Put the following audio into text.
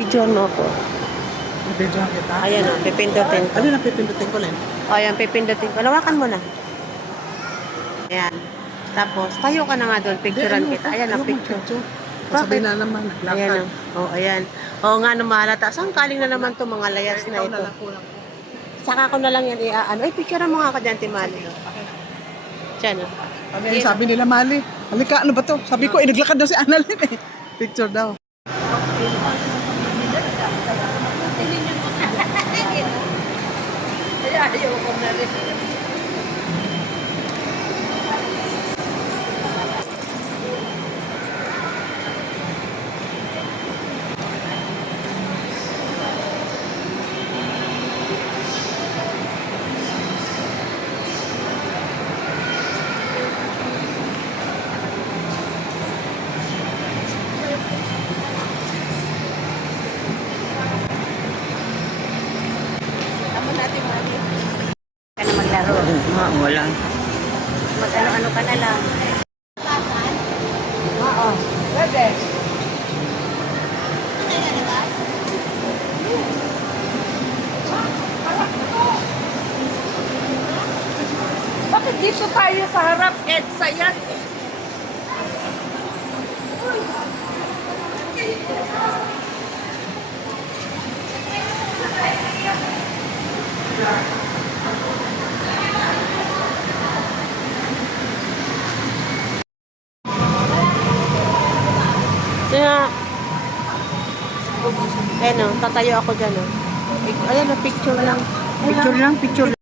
Video mo po. Video kita. Ayan o, pipindutin ko. Ano na pipindutin ko lang? O, ayan, pipindutin ko. Lawakan mo na. Ayan. Tapos, tayo ka na nga doon. Picturean kita. Ayan ang picture. Sabi na naman, Ayan o. O, ayan. O nga, numalata. Saan kaling na naman to mga layas na ito? Saka ko na lang yan iaano. Ay, picturean mo nga ka dyan, Timali. Diyan o. Sabi nila, Mali, halika, ano ba to? Sabi ko, naglakad daw si Annalyn eh. Picture daw. Ayaw ko na rin. Ka na maglaro. Wala. Mag-ano-ano ka na lang. Oo. Pwede. Bakit dito tayo sa harap? EDSA yan eh. Kaya, ayan o, tatayo ako dyan o. Ayan o, picture lang. Picture lang, picture.